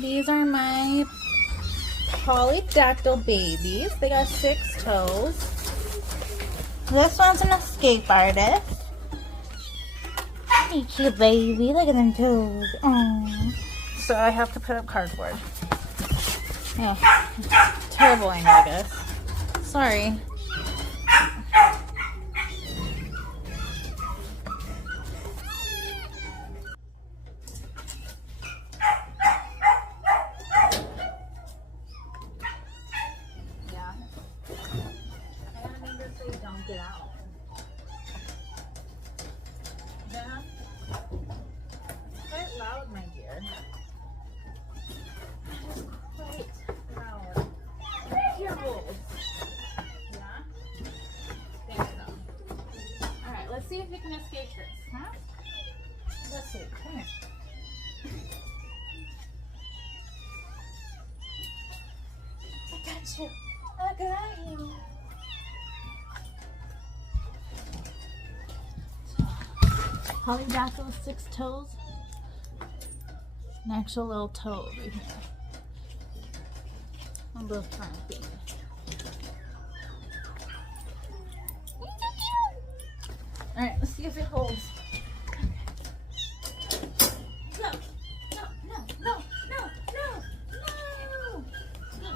These are my polydactyl babies. They got 6 toes. This one's an escape artist. Hey, cute baby. Look at them toes. Aww. So I have to put up cardboard. Oh, terrible angle, I guess. Sorry. Yeah. I gotta make sure they don't get out. Yeah. Quite loud, my dear. Quite loud. Here, wolves. Yeah? There you go. Alright, let's see if you can escape this, huh? Let's see. Come here. I got you. I got you. Polydactyl with 6 toes. An actual little toe over here. On both front feet. Alright, let's see if it holds. No, no, no, no, no, no, no, no,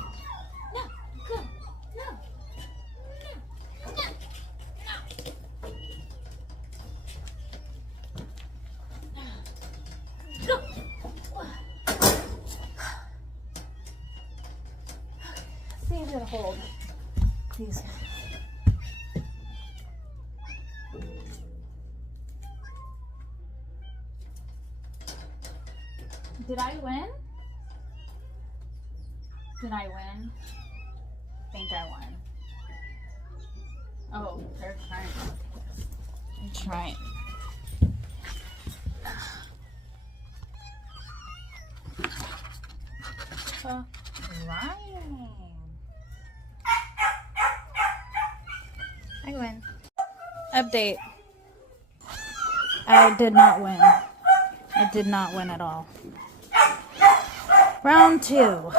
no, go, no, no, no, no. Go. See if it'll hold. Please. Did I win? Did I win? I think I won. Oh, they're trying. They're trying. Trying. I win. Update. I did not win. I did not win at all. Round 2.